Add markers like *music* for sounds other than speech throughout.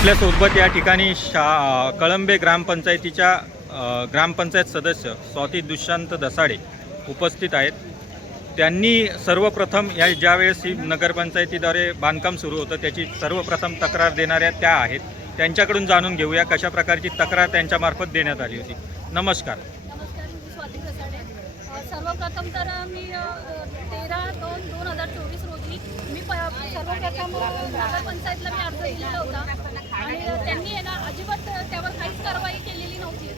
आपल्यासोबत या ठिकाणी शा कळंबे ग्रामपंचायतीच्या ग्रामपंचायत सदस्य स्वाती दुष्यंत दसाडे उपस्थित आहेत. त्यांनी सर्वप्रथम या ज्यावेळेस ही नगरपंचायतीद्वारे बांधकाम सुरू होतं त्याची सर्वप्रथम तक्रार देणाऱ्या त्या आहेत. त्यांच्याकडून जाणून घेऊया कशा प्रकारची तक्रार त्यांच्यामार्फत देण्यात आली होती. नमस्कार. सर्वप्रथम तर मी तेरा दोन दोन हजार चोवीस रोजी मी प सर्वप्रथम नगरपंचायतला मी अर्ज दिलेला होता. आणि त्यांनी आहे ना अजिबात त्यावर काहीच कारवाई केलेली नव्हती.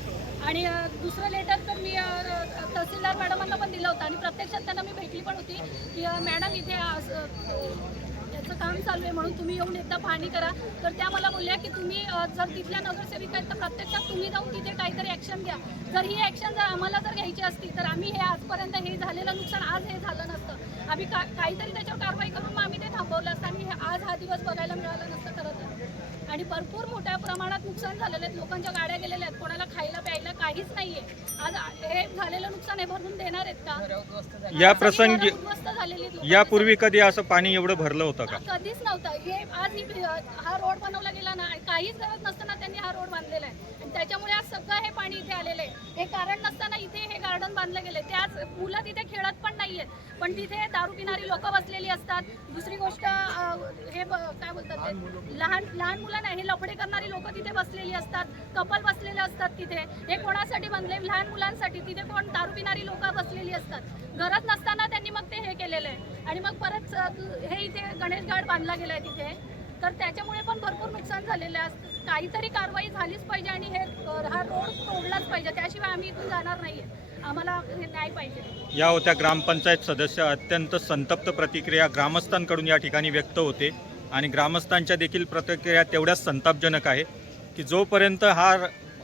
आणि दुसरं लेटर तर मी तहसीलदार मॅडमांना पण दिलं होतं आणि प्रत्यक्षात त्यांना मी भेटली पण होती की मॅडम इथे याचं काम चालू आहे म्हणून तुम्ही येऊन एकदा पाहणी करा. तर त्या मला बोलल्या की तुम्ही जर तिथल्या नगरसेविका आहेत तर प्रत्यक्षात तुम्ही जाऊन तिथे काहीतरी ॲक्शन घ्या. जर ही ॲक्शन जर आम्हाला जर घ्यायची असती तर आम्ही हे आजपर्यंत हे झालेलं नुकसान आज हे झालं नसतं. आम्ही का काहीतरी त्याच्यावर कारवाई करून मग आम्ही ते थांबवलं असतं. आणि हे आज हा दिवस बघायला मिळाला नसतं खरं तर आणि भरपूर मोठ्या प्रमाणात नुकसान झालेलं आहे लोकांच्या गाड्या गेलेल्या आहेत. कोणाला खायला प्यायला काहीच नाहीये. आज हे झालेलं नुकसान हे भरून देणार आहेत का? या प्रसंगी झालेली. यापूर्वी कधी असं पाणी एवढं भरलं होतं का? कधीच नव्हतं. हे आज ही हा रोड बनवला गेला ना काहीच गरज नसताना त्यांनी हा रोड बांधलेला आहे. आणि त्याच्यामुळे आज सगळं हे पाणी इथे आलेलं आहे. हे कारण नसताना गार्डन बांधलं गेलं ते आज मुलं तिथे खेळत पण नाहीयेत. पण तिथे दारू पिणारी लोक बसलेली असतात. दुसरी गोष्ट हे काय बोलतात ते? लहान लहान मुलं नाही हे लफडे करणारी लोक तिथे बसलेली असतात. कपल बसलेले असतात तिथे. हे कोणासाठी बनले? लहान मुलांसाठी. तिथे कोण दारू पिणारी लोक बसलेली असतात. गरज नसताना त्यांनी मग ते हे केलेलं आहे. आणि मग परत हे इथे गणेश बांधला गेला आहे तिथे. तर त्याच्यामुळे पण भरपूर नुकसान झालेलं आहे. काहीतरी कारवाई झालीच पाहिजे आणि हे हा रोड तोडलाच पाहिजे. त्याशिवाय आम्ही इथून जाणार नाहीये. आम्हाला हे न्याय पाहिजे. या होत्या ग्रामपंचायत सदस्य अत्यंत संतप्त प्रतिक्रिया ग्रामस्थांकडून या ठिकाणी व्यक्त होते आणि ग्रामस्थांच्या देखील प्रतिक्रिया तेवढ्याच संतापजनक आहे की जोपर्यंत हा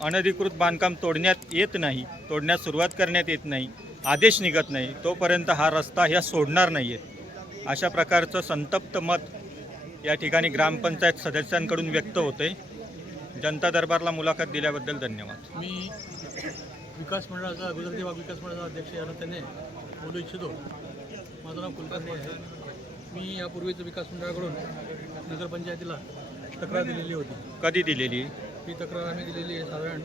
अनधिकृत बांधकाम तोडण्यात येत नाही तोडण्यास सुरुवात करण्यात येत नाही आदेश निघत नाही तोपर्यंत हा रस्ता ह्या सोडणार नाही आहेत अशा प्रकारचं संतप्त मत या ठिकाणी ग्रामपंचायत सदस्यांकडून व्यक्त होते. जनता दरबारला मुलाखत दिल्याबद्दल धन्यवाद. मी विकास मंडळाचा गुजराती विभाग विकास मंडळाचा अध्यक्ष या नात्याने बोलू इच्छितो. माझं नाव कुलकर्णी आहे. मी यापूर्वीच विकास मंडळाकडून नगरपंचायतीला तक्रार दिलेली होती. कधी दिलेली? ही तक्रार आम्ही दिलेली आहे साधारण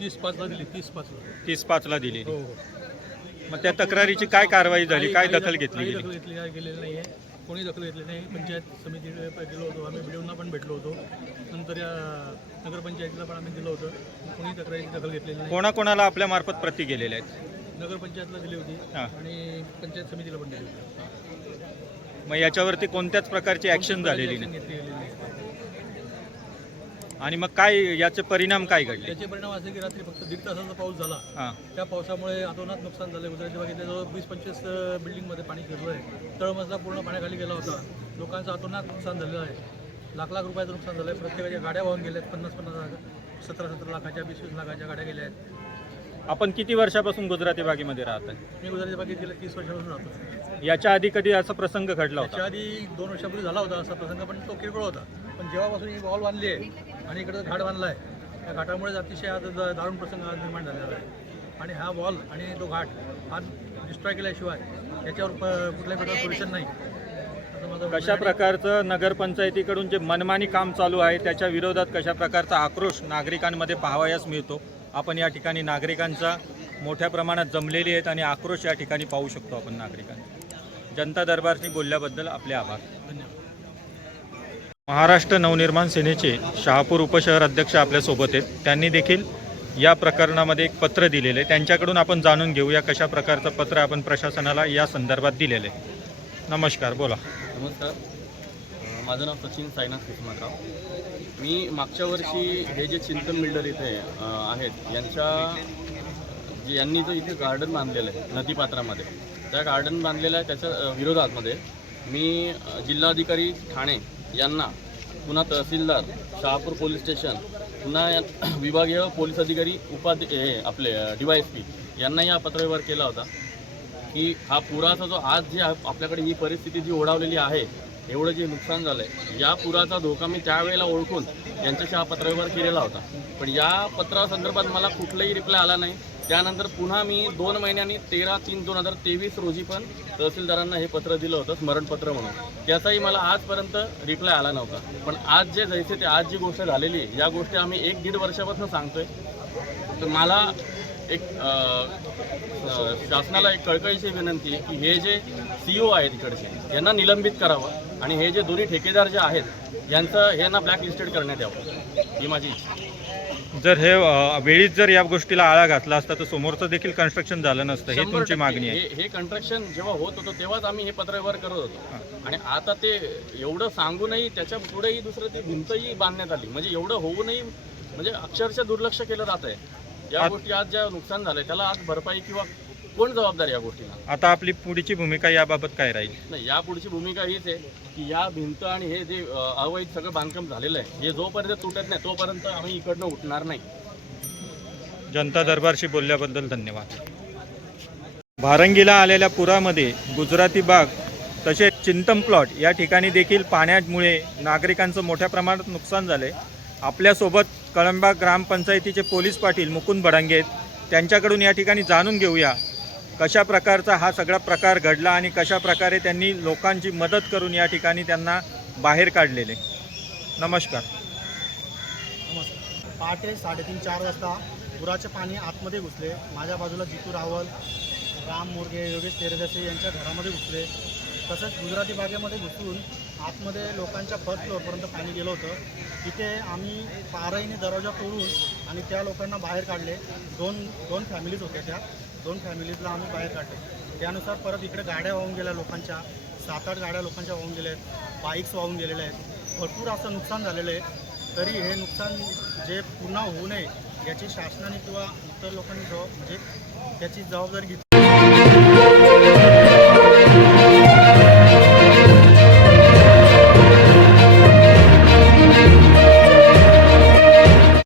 तीस पाचला दिली तीस पाचला. तीस पाचला दिलेली. हो हो. मग त्या तक्रारीची काय कारवाई झाली? काय दखल काही घेतली दखल घेतली गेलेली नाही आहे कोणी दखल घेतली नाही. पंचायत समितीकडे गेलो होतो. आम्ही बिडिओंना पण भेटलो होतो. नंतर या नगरपंचायतीला पण आम्ही दिलं होतं. कोणी तक्रारीची दखल घेतलेली नाही. कोणाकोणाला आपल्या मार्फत प्रती गेलेल्या आहेत? नगरपंचायतला दिली होती हां. आणि पंचायत समितीला पण दिली होती. मग याच्यावरती कोणत्याच प्रकारची ऍक्शन झालेली नाही. घेतली नाही. आणि मग काय याचे परिणाम काय घडले? त्याचे परिणाम असे की रात्री फक्त दीड तासाचा पाऊस झाला. हां. त्या पावसामुळे अतोनात नुकसान झालं गुजराती बघितलं जवळ वीस पंचवीस बिल्डिंगमध्ये पाणी शिरलं आहे. तळमजला पूर्ण पाण्याखाली गेला होता. लोकांचं अतोनात नुकसान झालेलं आहे. लाख लाख रुपयाचं नुकसान झालं आहे प्रत्येकाच्या गाड्या वाहून गेल्या आहेत पन्नास पन्नास लाख सतरा सतरा लाखाच्या वीस वीस लाखाच्या गाड्या गेल्या आहेत. आपण किती वर्षापासून गुजराती बागेमध्ये राहत आहे? मी गुजराती बागेत गेल्या तीस वर्षापासून राहतो. याच्या आधी कधी असा प्रसंग घडला होता? आधी दोन वर्षापूर्वी झाला होता असा प्रसंग पण तो किरकोळ होता. पण जेव्हापासून ही वॉल बांधली आहे आणि इकडं घाट बांधला आहे त्या घाटामुळे अतिशय आज द- दारुण प्रसंग आज निर्माण झालेला आहे. आणि हा वॉल आणि तो घाट हा डिस्ट्रॉय केल्याशिवाय याच्यावर प- कुठल्याही प्रकारचं सोल्युशन नाही. असं माझं म्हणणं कशा आहे. प्रकारचं नगरपंचायतीकडून जे मनमानी काम चालू आहे त्याच्या विरोधात कशा प्रकारचा आक्रोश नागरिकांमध्ये पाहावयास मिळतो? आपण या ठिकाणी नागरिकांचा मोठ्या प्रमाणात जमलेली आहेत आणि आक्रोश या ठिकाणी पाहू शकतो आपण नागरिकांचा जनता दरबारशी बोलल्याबद्दल आपले आभार. धन्यवाद. महाराष्ट्र नवनिर्माण सेनेचे शहापूर उपशहर अध्यक्ष आपल्यासोबत आहेत. त्यांनी देखील या प्रकरणामध्ये एक पत्र दिलेलं. आहे त्यांच्याकडून आपण जाणून घेऊया कशा प्रकारचं पत्र आपण प्रशासनाला या संदर्भात दिलेलं. आहे नमस्कार बोला. नमस्कार. माझं नाव सचिन साईनाथ किस्मतराव मी मागच्या वर्षी हे जे चिंतन बिल्डर इथे आहेत यांच्या जे यांनी जो इथे गार्डन बांधलेलं आहे नदीपात्रामध्ये त्या गार्डन बांधलेलं आहे त्याच्या विरोधातमध्ये विरोधामध्ये मी जिल्हाधिकारी ठाणे यांना पुन्हा तहसीलदार शहापूर पोलीस स्टेशन पुन्हा या *clears throat* विभागीय पोलीस अधिकारी उपाधि हे आपले डी वाय एस पी यांनाही हा पत्रव्यवहार केला होता की हा पुराचा जो आज जे आपल्याकडे ही परिस्थिती जी ओढावलेली आहे एवढं जे नुकसान झालं आहे या पुराचा धोका मी त्यावेळेला ओळखून यांच्याशी हा पत्रव्यवहार केलेला होता. पण या पत्रासंदर्भात मला कुठलाही रिप्लाय आला नाही. त्यानंतर पुन्हा मी दोन महिन्यांनी तेरा तीन दोन हजार तेवीस रोजी पण तहसीलदारांना हे पत्र दिलं होतं स्मरणपत्र म्हणून. त्याचाही मला आजपर्यंत रिप्लाय आला नव्हता. पण आज जे जैसे ते आज जी गोष्ट झालेली आहे या गोष्टी आम्ही एक दीड वर्षापासून सांगतोय. तर मला एक शासनाला एक कळकळीची विनंती आहे की हे जे सी ओ आहेत इकडचे यांना निलंबित करावं आणि हे जे दोन्ही ठेकेदार जे आहेत यांचं यांना ब्लॅक लिस्टेड करण्यात यावं. ही माझी इच्छा. जर हे वेळीच जर या गोष्टीला आळा घातला असता तर समोरचं देखील कन्स्ट्रक्शन झालं नसतं हे तुमची. मागणी आहे. हे हे कंस्ट्रक्शन जेव्हा होत होतं तेव्हाच आम्ही हे पत्रव्यवहार करत होतो. आणि आता ते एवढं सांगूनही त्याच्या पुढेही दुसरं ती भिंतही बांधण्यात आली. म्हणजे एवढं होऊनही म्हणजे अक्षरशः दुर्लक्ष केलं जात आहे या गोष्टी आज ज्या नुकसान झालंय त्याला आज भरपाई किंवा कोण जबाबदार या गोष्टीला? आता आपली पुढची भूमिका याबाबत काय राहील? नाही या पुढची भूमिका हीच आहे की या भिंत आणि हे जे अवैध सगळं बांधकाम झालेलं आहे हे जोपर्यंत तुटत नाही तोपर्यंत आम्ही इकडनं उठणार नाही. जनता दरबारशी बोलल्याबद्दल धन्यवाद. भारंगीला आलेल्या पुरामध्ये गुजराती बाग तसेच चिंतम प्लॉट या ठिकाणी देखील पाण्यामुळे नागरिकांचं मोठ्या प्रमाणात नुकसान झाले आपल्यासोबत कळंबा ग्रामपंचायतीचे पोलीस पाटील मुकुंद आहेत. त्यांच्याकडून या ठिकाणी जाणून घेऊया. कशा प्रकारचा हा सगळा प्रकार घडला आणि कशा प्रकारे त्यांनी लोकांची मदत करून या ठिकाणी त्यांना बाहेर काढलेले? नमस्कार. नमस्कार. पहाटे साडेतीन चार वाजता पुराचे पाणी आतमध्ये घुसले. माझ्या बाजूला जितू रावल राम मोरगे योगेश तेरदसे यांच्या घरामध्ये घुसले. तसंच गुजराती बागेमध्ये घुसून आतमध्ये लोकांच्या फर्स्ट फ्लोअरपर्यंत पाणी गेलं होतं. तिथे आम्ही पारईने दरवाजा तोडून आणि त्या लोकांना बाहेर काढले. दोन दोन फॅमिलीज होत्या त्या. दोन फॅमिलीजला आम्ही बाहेर काढले. त्यानुसार परत इकडे गाड्या वाहून गेल्या लोकांच्या सात आठ गाड्या लोकांच्या वाहून गेल्या आहेत बाईक्स वाहून गेलेल्या आहेत. भरपूर असं नुकसान झालेलं आहे. तरी हे नुकसान जे पुन्हा होऊ नये याची शासनाने किंवा इतर लोकांनी जबाब म्हणजे त्याची जबाबदारी घेतली